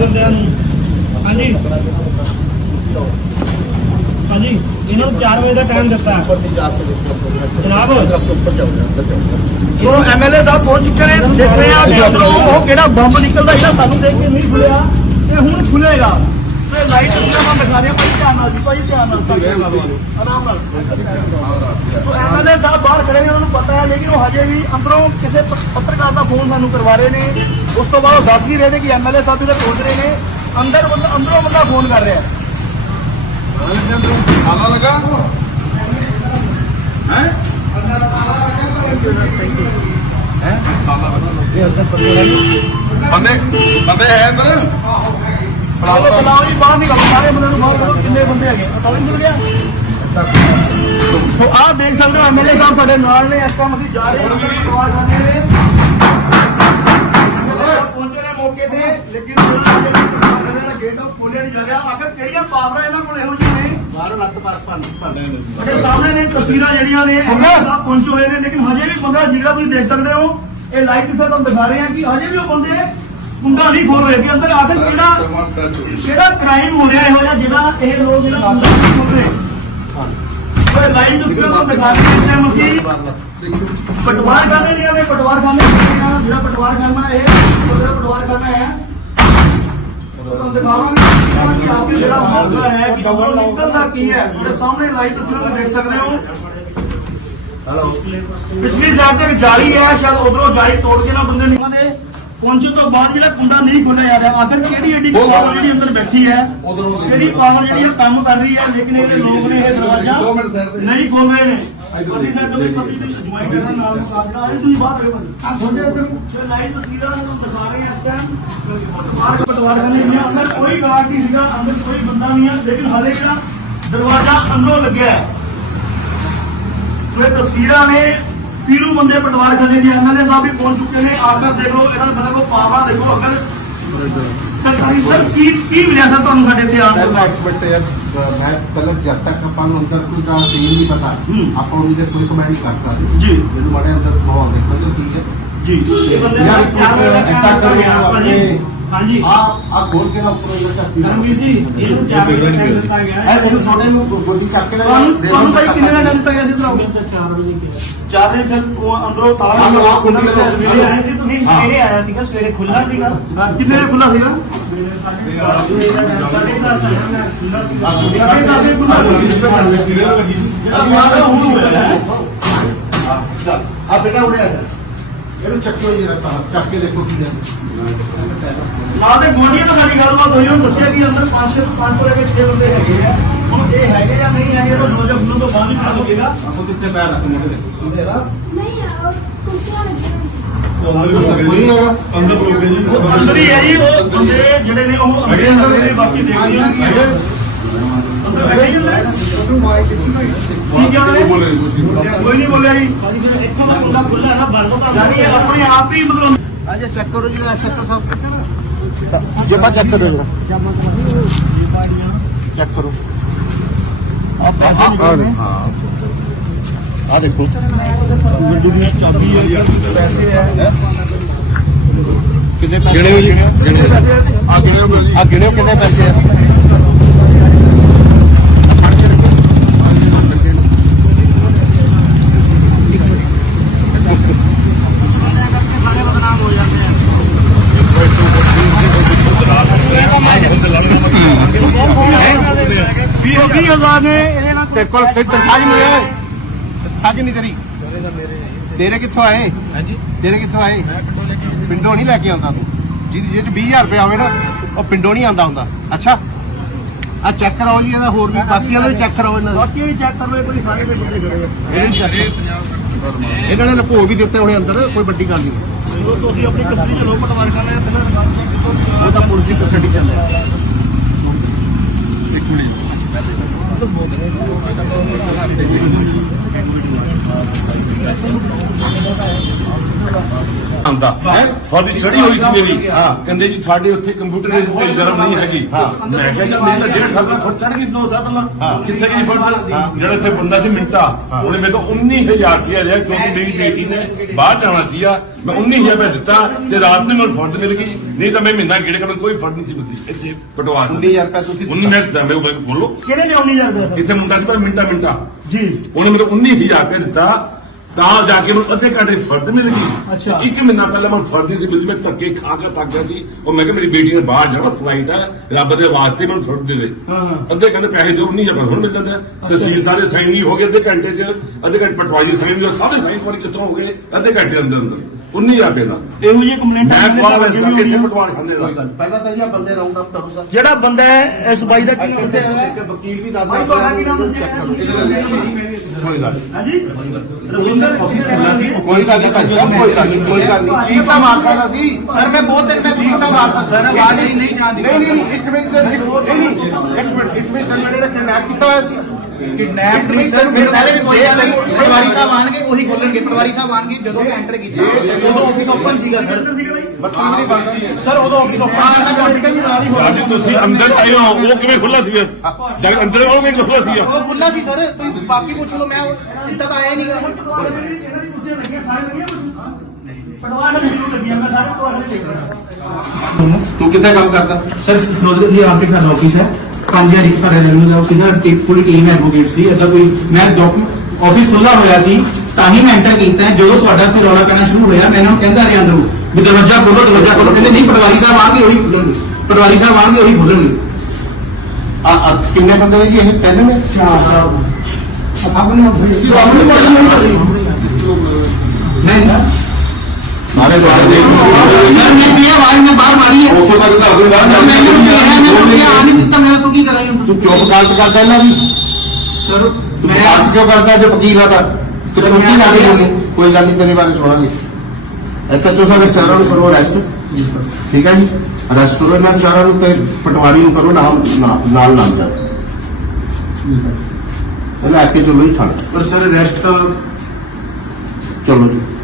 ਦਿੰਦਿਆਂ ਨੂੰ। ਹਾਂਜੀ। ਹਾਂਜੀ ਇਹਨਾਂ ਨੂੰ 4 ਵਜੇ ਦਾ ਟਾਈਮ ਦਿੱਤਾ। ਜਨਾਬ। ਉਹ ਐਮਐਲਏ ਸਾਹਿਬ ਪਹੁੰਚ ਚੁੱਕੇ ਨੇ ਦੇਖ ਰਹੇ ਆ ਕਿ ਉਹ ਕਿਹੜਾ ਬੰਬ ਨਿਕਲਦਾ ਜਿਹੜਾ ਸਾਨੂੰ ਦੇਖ ਕੇ ਨਹੀਂ ਖੁੱਲਿਆ ਤੇ ਹੁਣ ਖੁੱਲੇਗਾ ਤੇ ਲਾਈਟ ਜਿਹੜਾ ਮੈਂ ਦਿਖਾ ਰਿਹਾ ਭਾਈ ਧਿਆਨ ਨਾਲ ਜੀ, ਭਾਈ ਧਿਆਨ ਨਾਲ ਸਾਡੇ ਨਾਲ ਆਰਾਮ ਨਾਲ। ਤੋ ਐਮਐਲਏ ਸਾਹਿਬ ਬਾਹਰ ਖੜੇ ਨੇ, ਉਹਨਾਂ ਨੂੰ ਪਤਾ ਹੈ, ਲੇਕਿਨ ਉਹ ਹਜੇ ਵੀ ਅੰਦਰੋਂ ਕਿਸੇ ਪੱਤਰਕਾਰ ਦਾ ਫੋਨ ਸਾਨੂੰ ਕਰਵਾ ਰਹੇ ਨੇ। ਉਸ ਤੋਂ ਬਾਅਦ ਉਹ ਦੱਸ ਵੀ ਰਹੇ ਨੇ ਕਿ ਐਮਐਲਏ ਸਾਹਿਬ ਵੀ ਪਹੁੰਚ ਰਹੇ ਨੇ, ਅੰਦਰ ਬੰਦਾ, ਅੰਦਰੋਂ ਬੰਦਾ ਫੋਨ ਕਰ ਰਿਹਾ ਹੈ। ਤਾਲਾ ਲਗਾ ਹੈ? ਬੰਦੇ ਬੰਦੇ ਹੈ ਅੰਦਰ? ਚਲੋ ਬੁਲਾਓ ਜੀ ਬਾਹਰ ਨਿਕਲੋ ਸਾਰੇ ਬੰਦੇ ਨੂੰ ਬਾਹਰ ਕੱਢੋ ਕਿੰਨੇ ਬੰਦੇ ਹੈਗੇ? ਪਤਾ ਨਹੀਂ ਮਿਲ ਗਿਆ ਸੋ ਆਹ ਦੇਖ ਸਕਦੇ ਹੋ ਐਮਐਲਏ ਸਾਹਿਬ ਸਾਡੇ ਨਾਲ ਨੇ ਇਸ ਟਾਈਮ ਅਸੀਂ ਜਾ ਰਹੇ ਹਾਂ ਸਵਾਲ ਕਰਨੇ ਨੇ। MLA ਸਾਹਿਬ ਪਹੁੰਚੇ ਨੇ ਮੌਕੇ ਤੇ ਲੇਕਿਨ ਉਹਨਾਂ ਨੇ ਜਿਹੜਾ ਗੇਟ ਉਹ ਖੋਲਿਆ ਨਹੀਂ ਜਾ ਰਿਹਾ। ਆਖਰ ਕਿਹੜੀਆਂ ਪਾਵਰਾਂ ਇਹਨਾਂ ਕੋਲ ਇਹੋ ਜਿਹੀਆਂ ਨੇ? ਬਾਹਰੋਂ ਲੱਤ ਪਾਸ ਭੰਨ ਤੁਹਾਡੇ ਸਾਹਮਣੇ ਨੇ ਤਸਵੀਰਾਂ ਜਿਹੜੀਆਂ ਨੇ ਐਮਐਲਏ ਸਾਹਿਬ ਪਹੁੰਚੇ ਹੋਏ ਨੇ ਲੇਕਿਨ ਹਜੇ ਵੀ ਬੰਦਾ ਜਿਹੜਾ ਤੁਸੀਂ ਦੇਖ ਸਕਦੇ ਹੋ ਇਹ ਲਾਈਵ ਤੁਸੀਂ ਤੁਹਾਨੂੰ ਦਿਖਾ ਰਹੇ ਹਾਂ ਕਿ ਹਜੇ ਵੀ ਉਹ ਬੰਦੇ ਕੁੰਡਾ ਨਹੀਂ ਖੋਲ ਰਹੇ ਕਿ ਅੰਦਰ ਆਖਰ ਕਿਹੜਾ ਕਿਹੜਾ ਕ੍ਰਾਈਮ ਹੋ ਰਿਹਾ ਇਹੋ ਜਿਹਾ ਜਿਹੜਾ ਇਹ ਲੋਕ ਜਿਹੜਾ ਕੁੰਡਾ ਨਹੀਂ ਖੋਲ ਰਹੇ? ਉਹ ਲਾਈਵ ਤੁਸੀਂ ਤੁਹਾਨੂੰ ਦਿਖਾ ਰਹੇ ਇਸ ਟਾਈਮ ਅਸੀਂ ਪਟਵਾਰ ਖਾਨੇ ਦੀਆਂ ਨੇ ਪਟਵਾਰ ਖਾਨੇ ਜਿਹੜਾ ਪਟਵਾਰ ਖਾਨਾ ਇਹ ਜਿਹੜਾ ਪਟਵਾਰ ਖਾਨਾ ਹੈ। ਤੁਹਾਨੂੰ ਦਿਖਾਵਾਂਗੇ ਕਿ ਆਪਕੇ ਜਿਹੜਾ ਮਾਮਲਾ ਹੈ ਕਿ ਉਹ ਨਿਕਲਦਾ ਕੀ ਹੈ ਤੁਹਾਡੇ ਸਾਹਮਣੇ ਲਾਈਵ ਤਸਵੀਰਾਂ ਨੂੰ ਦੇਖ ਸਕਦੇ ਹੋ। ਪਿਛਲੀ ਸਾਈਡ ਤੱਕ ਜਾਲੀ ਹੈ ਸ਼ਾਇਦ ਉਧਰੋਂ ਜਾਲੀ ਤੋੜ ਕੇ ਨਾ ਬੰਦੇ ਨਿਕਲਣ ਦੇ ਪਹੁੰਚਣ ਤੋਂ ਬਾਅਦ ਜਿਹੜਾ ਕੁੰਡਾ ਨਹੀਂ ਖੋਲਿਆ ਜਾ ਰਿਹਾ ਆਖਰ ਕਿਹੜੀ ਐਡੀ ਪਾਵਰ ਜਿਹੜੀ ਅੰਦਰ ਬੈਠੀ ਹੈ? ਕਿਹੜੀ ਪਾਵਰ ਜਿਹੜੀ ਇਹ ਕੰਮ ਕਰ ਰਹੀ ਹੈ? ਲੇਕਿਨ ਇਹ ਲੋਕ ਨੇ ਇਹ ਦਰਵਾਜ਼ਾ ਦੋ ਮਿੰਟ side ਤੇ। ਨਹੀਂ ਖੋਲ ਰਹੇ ਨੇ। ਪਰਲੀ ਸਾਈਡ ਤੋਂ ਵੀ ਪਰਲੀ ਦੀ ਅਜਮਾਈ ਕਰਨ ਨਾਲ ਮੁਕਾਬਲਾ ਹੈ ਤੁਸੀਂ ਬਾਹਰ ਖੜੇ ਬੰਦੇ ਆ ਤੁਹਾਡੇ ਅੰਦਰ ਜੋ ਲਾਈਵ ਤਸਵੀਰਾਂ ਤੁਹਾਨੂੰ ਦਿਖਾ ਰਹੇ ਹਾਂ ਇਸ ਟਾਈਮ ਪਟਵਾਰ ਪਟਵਾਰ ਖਾਨੇ ਦੇ ਅੰਦਰ ਕੋਈ ਗਾਰਡ ਨਹੀਂ ਸੀਗਾ ਅੰਦਰ ਕੋਈ ਬੰਦਾ ਨਹੀਂ ਹੈ ਲੇਕਿਨ ਹਾਲੇ ਜਿਹੜਾ ਦਰਵਾਜ਼ਾ ਅੰਦਰੋਂ ਲੱਗਿਆ ਹੈ। ਸੋ ਇਹ ਤਸਵੀਰਾਂ ਨੇ ਪੀਰੂ ਬੰਦੇ ਪਟਵਾਰ ਖਾਨੇ ਦੇ ਐਮਐਲਏ ਸਾਹਿਬ ਵੀ ਪਹੁੰਚ ਚੁੱਕੇ ਨੇ ਆਖਰ ਦੇਖ ਲਓ ਇਹਨਾਂ ਮਤਲਬ ਉਹ ਪਾਵਰਾਂ ਦੇਖੋ ਅਗਰ ਸਰਕਾਰੀ ਸਰ ਕੀ ਕੀ ਮਿਲਿਆ ਸਰ ਤੁਹਾਨੂੰ ਸਾਡੇ ਤੇ ਸਰ ਤੋਂ? ਮੈਂ ਮਿੰਟ ਯਾਰ ਮੈਂ ਪਹਿਲਾਂ ਜਦ ਤੱਕ ਆਪਾਂ ਨੂੰ ਅੰਦਰ ਕੋਈ ਦਾ ਸੀਨ ਨਹੀਂ ਪਤਾ। ਆਪਾਂ ਉਹਦੀ ਦੇ ਕੋਈ ਕਮੈਂਟ ਕਰ ਸਕਦੇ। ਜੀ। ਜਦੋਂ ਮਾੜੇ ਅੰਦਰ ਮਾਹੌਲ ਦੇਖੋ ਜੋ। ਜੀ ਇਹ ਬੰਦੇ ਦਾ ਚਾਰ ਦਾ ਕਰੋ ਗਿਆ ਭਾਜੀ। ਆਪਣੇ- ਹਾਂਜੀ ਆ ਆ ਖੋਲ ਕੇ ਨਾ ਉੱਪਰੋਂ ਜਿਹੜਾ ਚੱਕੀ ਰਣਵੀਰ ਜੀ ਇਹਨੂੰ ਚਾਰ ਵਜੇ ਟਾਈਮ ਦਿੱਤਾ ਗਿਆ ਇਹ ਹੈ ਤੈਨੂੰ ਛੋਟੇ ਨੂੰ ਗੋਦੀ ਚੱਕ ਕੇ ਲੈ ਤੁਹਾਨੂੰ। ਭਾਈ ਕਿੰਨੇ ਦਾ ਟਾਈਮ ਦਿੱਤਾ ਗਿਆ ਸੀ ਤੁਹਾਨੂੰ 4 ਵਜੇ ਚਾਰ ਵਜੇ ਤੱਕ ਉਹ ਅੰਦਰੋਂ ਤਾਲਾ ਹਾਂ, ਲਗਾ ਹਾਂ, ਕੁੰਡਾ ਕੁੰਡਾ ਸਵੇਰੇ ਆਏ ਸੀ ਤੁਸੀਂ। ਸਵੇਰੇ ਆਇਆ ਸੀਗਾ ਸਵੇਰੇ ਖੁੱਲਾ ਸੀਗਾ ਕਿੰਨੇ ਵਜੇ ਖੁੱਲਾ ਸੀਗਾ ਆ ਬੇਟਾ ਉਰੇ ਆ ਜਾ ਇਹਨੂੰ ਚੱਕਿਓ ਜੀ ਰੱਖਾ ਚੱਕ ਕੇ ਦੇਖੋ ਕੀ ਹੈ ਮਾਂ ਦੇ ਗੋਲੀਆਂ ਤੋਂ ਸਾਡੀ ਗੱਲਬਾਤ ਹੋਈ ਉਹਨੂੰ ਦੱਸਿਆ ਕਿ ਅੰਦਰ 5 5 ਤੋਂ ਲੈ ਕੇ 6 ਬੰਦੇ ਹੈਗੇ ਆ। ਹੁਣ ਇਹ ਹੈਗੇ ਜਾਂ ਨਹੀਂ ਹੈਗੇ ਉਹ ਨੌਜਵਾਨ ਨੂੰ ਤੋਂ ਬਾਅਦ ਹੀ ਪਤਾ ਲੱਗੇਗਾ। ਆਪੋ ਕਿੱਥੇ ਪੈਰ ਰੱਖਣੇ ਨੇ? ਨਹੀਂ ਆ ਕੁਰਸੀਆਂ ਲੱਗੀਆਂ ਨਹੀਂ ਅੰਦਰ ਬੋਲਦੇ ਜੀ। ਉਹ ਅੰਦਰ ਹੀ ਹੈ ਜੀ ਉਹ ਬੰਦੇ ਜਿਹੜੇ ਨੇ ਉਹ ਅੰਦਰ ਹੀ ਅੰਦਰ। ਨੇ ਬਾਕੀ ਦੇਖਦੇ ਆ। ਅੰਦਰ ਹੈਗੇ ਹੀ ਅੰਦਰ। ਠੀਕ ਹੈ ਉਹਨੇ ਬੋਲ ਰਹੇ ਤੁਸੀਂ? ਕੋਈ ਨਹੀਂ ਬੋਲਿਆ ਜੀ। ਇੱਥੋਂ ਦਾ ਮੁੰਡਾ ਖੁੱਲਾ ਨਾ ਬੰਦ ਤਾਂ ਯਾਨੀ ਇਹ ਆਪਣੇ ਆਪ ਹੀ ਮਤਲਬ ਅਜੇ ਚੈੱਕ ਕਰੋ ਜੀ ਐਸਐਚਓ ਸਾਹਿਬ ਜੇਬਾ ਚੈੱਕ ਕਰੋ ਜਰਾ। ਚੈੱਕ ਕਰੋ। ਆ ਪੈਸੇ ਹਾਂ ਆ ਦੇਖੋ। ਗੱਡੀ ਦੀਆਂ ਚਾਬੀ ਹੈ ਪੈਸੇ ਹੈ? ਕਿੰਨੇ ਪੈਸੇ ਗਿਣਿਓ ਜੀ ਗਿਣਿਓ ਆ ਗਿਣਿਓ ਕਿੰਨੇ ਪੈਸੇ ਆ ਸਾਰੇ ਬਦਨਾਮ ਹੋ ਜਾਂਦੇ ਆ ਵੀਹ ਵੀਹ ਹਜ਼ਾਰ ਨੇ ਇਹਦੇ ਨਾਲ ਤੇਰੇ ਕੋਲ ਕੋਈ ਤਨਖਾਹ ਨਹੀਂ ਹੈ। ਤਨਖਾਹ ਕਿੰਨੀ ਤੇਰੀ? ਤੇਰੇ ਕਿੱਥੋਂ ਆਏ? ਹਾਂਜੀ। ਤੇਰੇ ਕਿੱਥੋਂ ਆਏ? ਪਿੰਡੋਂ ਨਹੀਂ ਲੈ ਕੇ ਆਉਂਦਾ ਤੂੰ। ਜਿਹਦੀ ਜਿਹਦੇ 20000 ਰੁਪਏ ਆਵੇ ਨਾ ਉਹ ਪਿੰਡੋਂ ਨਹੀਂ ਆਉਂਦਾ ਹੁੰਦਾ। ਅੱਛਾ। ਆ ਚੈੱਕ ਕਰਾਓ ਜੀ ਇਹਦਾ ਹੋਰ ਵੀ ਬਾਕੀਆਂ ਦਾ ਵੀ ਚੈੱਕ ਕਰਾਓ ਇਹਨਾਂ ਦਾ। ਬਾਕੀ ਵੀ ਚੈੱਕ ਕਰ ਲਓ ਕੋਈ ਸਾਰੇ ਦੇ। ਇਹਨਾਂ ਨੇ ਲਪੋ ਵੀ ਦਿੱਤੇ ਹੋਣੇ ਅੰਦਰ ਕੋਈ ਵੱਡੀ ਗੱਲ ਨਹੀਂ। ਤੁਸੀਂ ਆਪਣੀ ਕਸਟਡੀ ਚ ਲੋ ਪਟਵਾਰ ਕਰਨਾ ਹੈ ਪਹਿਲਾਂ ਦੁਕਾਨ ਉਹ ਤਾਂ ਪੁਲਿਸ ਦੀ ਕਸਟਡੀ ਚੱਲ ਰਿਹਾ ਇੱਕ ਮਿੰਟ ਆਂਦਾ? ਫਰਦੀ ਚੜੀ ਹੋਈ ਸੀ ਮੇਰੀ ਹਾਂ। ਕਹਿੰਦੇ ਜੀ ਤੁਹਾਡੇ ਉੱਥੇ ਕੰਪਿਊਟਰ ਦੇ ਉੱਤੇ ਜਰਮ ਨਹੀਂ ਹੈਗੀ। ਮੈਂ ਕਿਹਾ ਜੀ ਮੇਰੀ ਤਾਂ ਡੇਢ ਸਾਲ ਪਹਿਲਾਂ ਫਰਦ ਚੜ ਗਈ ਸੀ ਦੋ ਸਾਲ ਹਾਂ। ਪਹਿਲਾਂ ਕਿੱਥੇ ਗਈ ਹਾਂ। ਜਿਹੜਾ ਇੱਥੇ ਬੰਦਾ ਸੀ ਮਿੰਟਾ। ਉਹਨੇ ਮੇਰੇ ਤੋਂ 19000 ਰੁਪਇਆ ਲਿਆ ਕਿਉਂਕਿ ਮੇਰੀ ਬੇਟੀ ਨੇ ਬਾਹਰ ਜਾਣਾ ਸੀਗਾ ਮੈਂ 19000 ਰੁਪਇਆ ਦਿੱਤਾ ਤੇ ਰਾਤ ਨੂੰ ਮੈਨੂੰ ਫਰਦ ਮਿਲ ਗਈ ਨਹੀਂ ਤਾਂ ਮੈਂ ਮਹੀਨਾ ਗੇੜੇ ਕਰਨ ਕੋਈ ਫਰਦ ਨਹੀਂ ਸੀ ਮਿਲਦੀ ਇਸੇ ਪਟਵਾਰ 19000 ਰੁਪਏ ਤੁਸੀਂ ਉਹਨੇ ਮੈਂ ਦੰਦੇ ਬੋਲੋ ਕਿਹੜੇ ਲਿਆਉਣੀ ਜਾਂਦਾ ਸਰ ਇੱਥੇ ਮੁੰਡਾ ਸੀ ਪਰ ਮਿੰਟਾ ਮਿੰਟਾ ਜੀ ਉਹਨੇ ਮੈਨੂੰ 19000 ਰੁਪਏ ਦਿੱਤਾ ਤਾਂ ਜਾ ਕੇ ਉਹਨੂੰ ਅੱਧੇ ਘੰਟੇ ਫਰਦ ਮਿਲ ਗਈ। ਅੱਛਾ। ਇੱਕ ਮਹੀਨਾ ਪਹਿਲਾਂ ਮੈਂ ਫਰਦ ਸੀ ਮਿਲਦੀ ਮੈਂ ਧੱਕੇ ਖਾ ਕੇ ਤੱਕ ਗਿਆ ਸੀ। ਉਹ ਮੈਂ ਕਿਹਾ ਮੇਰੀ ਬੇਟੀ ਨੇ ਬਾਹਰ ਜਾਣਾ ਫਲਾਈਟ ਹੈ। ਰੱਬ ਦੇ ਵਾਸਤੇ ਮੈਨੂੰ ਫਰਦ ਦੇ ਦੇ ਹਾਂ, ਹਾਂ। ਅੱਧੇ ਘੰਟੇ ਪੈਸੇ ਦਿਓ 19000 ਹੁਣ ਮਿਲ ਜਾਂਦਾ। ਹੈ। ਤਹਿਸੀਲਦਾਰ ਦੇ ਸਾਈਨ ਨਹੀਂ ਹੋ ਗਏ ਅੱਧੇ ਘੰਟੇ ਚ। ਅੱਧੇ ਘੰਟੇ ਪਟਵਾਰੀ ਸਾਈਨ ਦਿਓ ਸਾਰੇ ਸਾਈਨ ਵਾਰੀ ਕਿੱਥੋਂ ਹੋ ਗਏ? ਅੱਧੇ ਘੰਟੇ ਅੰਦਰ ਅੰਦਰ। 19000 ਰੁਪਏ ਦਾ ਇਹੋ ਜਿਹੀ ਕੰਪਲੇਂਟ ਮੈਂ ਕੋਲ ਕਿਸੇ ਪਟਵਾਰ ਖਾਨੇ ਦਾ ਪਹਿਲਾਂ ਤਾਂ ਜੀ ਆਹ ਬੰਦੇ ਰਾਉਂਡ ਅਪ ਕਰੋ ਸਰ। ਜਿਹੜਾ ਬੰਦਾ ਹੈ ਇਸ ਬਾਈ ਦਾ ਕੀ ਨਾਮ ਦੱਸਿਆ ਇੱਕ ਵਕੀਲ ਵੀ ਦੱਸ ਭਾਈ ਤੁਹਾਡਾ ਕੀ ਨਾਮ ਦੱਸਿਆ? ਕੋਈ ਗੱਲ ਨਹੀਂ ਹਾਂਜੀ। ਰਵਿੰਦਰ ਆਫਿਸ ਖੁੱਲਾ ਸੀ? ਕੋਈ ਗੱਲ ਨਹੀਂ ਭਾਈ ਸਾਹਿਬ, ਕੋਈ ਗੱਲ ਨਹੀਂ ਕੋਈ ਗੱਲ ਨਹੀਂ ਚੀਕ ਤਾਂ ਮਾਰ ਸਕਦਾ ਸੀ। ਸਰ ਮੈਂ ਬਹੁਤ ਦਿਨ ਮੈਂ ਚੀਕ ਤਾਂ ਮਾਰ ਸਕਦਾ ਸਰ ਆਵਾਜ਼ ਨਹੀਂ ਨਹੀਂ ਜਾਂਦੀ ਨਹੀਂ ਨਹੀਂ ਇੱਕ ਮਿੰਟ ਸਰ ਇੱਕ ਨਹੀਂ ਨਹੀਂ ਇੱਕ ਮਿੰਟ ਇੱਕ ਮਿੰਟ ਜਿਹੜਾ ਕਿਡਨੈਪ ਕੀਤਾ ਹੋਇਆ ਸੀ। ਕਿਡਨੈਪ ਨਹੀਂ ਸਰ ਮੇਰੇ ਪਹਿਲੇ ਵੀ ਕੋਈ ਗੱਲ ਨਹੀਂ ਪਟਵਾਰੀ ਸਾਹਿਬ ਆਣਗੇ ਉਹੀ ਖੋਲਣਗੇ ਪਟਵਾਰੀ ਸਾਹਿਬ ਆਣਗੇ ਜਦੋਂ ਮੈਂ ਐਂਟਰ ਕੀਤਾ ਉਦੋਂ ਆਫਿਸ ਓਪਨ ਸੀਗਾ ਸਰ ਮਤਲਬ ਨਹੀਂ ਬਣਦਾ ਸਰ ਉਦੋਂ ਆਫਿਸ ਓਪਨ ਮੈਂ ਪੋਲੀਟੀਕਲ ਵੀ ਨਾਲ ਹੀ ਹੋ ਅੱਜ ਤੁਸੀਂ ਅੰਦਰ ਆਏ ਹੋ ਉਹ ਕਿਵੇਂ ਖੁੱਲਾ ਸੀ ਜਦ ਅੰਦਰ ਉਹ ਕਿਵੇਂ ਖੁੱਲਾ ਸੀ ਉਹ ਖੁੱਲਾ ਸੀ ਸਰ ਤੁਸੀਂ ਬਾਕੀ ਪੁੱਛ ਲਓ ਮੈਂ ਇੱਦਾਂ ਤਾਂ ਆਇਆ ਨਹੀਂਗਾ ਪਟਵਾਰ ਨੂੰ ਜ਼ਰੂਰ ਲੱਗੀਆਂ ਮੈਂ ਸਾਰੇ ਪਟਵਾਰ ਨੂੰ ਦੇਖਦਾ ਤੂੰ ਕਿੱਥੇ ਪੰਜ ਹਜ਼ਾਰ ਇੱਕ ਸਾਡਾ ਰੈਵਨਿਊ ਦਾ ਹੈ ਤੇ ਪੂਰੀ ਟੀਮ ਹੈ ਐਡਵੋਕੇਟਸ ਦੀ ਇਹਦਾ ਕੋਈ ਮੈਂ ਜੋਬ ਆਫਿਸ ਖੁੱਲਾ ਹੋਇਆ ਸੀ ਤਾਂ ਹੀ ਮੈਂ ਐਂਟਰ ਕੀਤਾ। ਜਦੋਂ ਤੁਹਾਡਾ ਤੇ ਰੌਲਾ ਪੈਣਾ ਸ਼ੁਰੂ ਹੋਇਆ ਮੈਂ ਇਹਨਾਂ ਨੂੰ ਕਹਿੰਦਾ ਰਿਹਾ ਅੰਦਰੋਂ ਵੀ ਦਰਵਾਜ਼ਾ ਖੋਲੋ ਦਰਵਾਜ਼ਾ ਖੋਲੋ ਕਹਿੰਦੇ ਨਹੀਂ ਪਟਵਾਰੀ ਸਾਹਿਬ ਆਣਗੇ ਉਹੀ ਖੋਲਣਗੇ ਪਟਵਾਰੀ ਸਾਹਿਬ ਆਣਗੇ ਉਹੀ ਖੋਲਣਗੇ ਆ ਆ ਕਿੰਨੇ ਬੰਦੇ ਨੇ ਜੀ ਇਹ ਤਿੰਨ ਨੇ ਨਹੀਂ ਸਾਰੇ ਦੁਆਰੇ ਦੇ ਸਰ ਮੈਂ ਕੀ ਆਵਾਜ਼ ਮੈਂ ਬਾਹਰ ਮਾਰੀ ਹੈ ਉੱਥੋਂ ਤੱਕ ਤਾਂ ਅਗਲੀ ਸਰ ਮੈਂ ਕਿਹਾ ਮੈਂ ਆ ਨਹੀਂ ਦਿੱਤਾ ਮੈਂ ਤਾਂ ਕੀ ਕਰਾਂ ਤੂੰ ਚੁੱਪ ਗਲਤ ਕਰਦਾ ਇਹਨਾਂ ਦੀ ਸਰ ਤੂੰ ਮੈਂ ਬਾਤ ਕਿਉਂ ਕਰਦਾ ਜੋ ਵਕੀਲ ਆ ਤਾਂ ਤੇ ਤੂੰ ਕੀ ਗੱਲ ਬੋਲੀ ਕੋਈ ਗੱਲ ਨਹੀਂ ਤੇਰੇ ਬਾਰੇ ਸੁਣਾਂਗੇ ਐਸਐਚਓ ਸਾਹਿਬ ਇੱਕ ਚਾਰਾਂ ਨੂੰ ਕਰੋ ਅਰੈਸਟ ਠੀਕ ਹੈ ਜੀ ਅਰੈਸਟ ਕਰੋ ਇਹਨਾਂ ਚਾਰਾਂ ਨੂੰ ਤੇ ਪਟਵਾਰੀ ਨੂੰ ਕਰੋ ਨਾਲ ਨਾਲ ਨਾਲ ਨਾਲ ਇਹਨਾਂ ਆ ਕੇ ਚਲੋ ਹੀ ਠਾਣਾ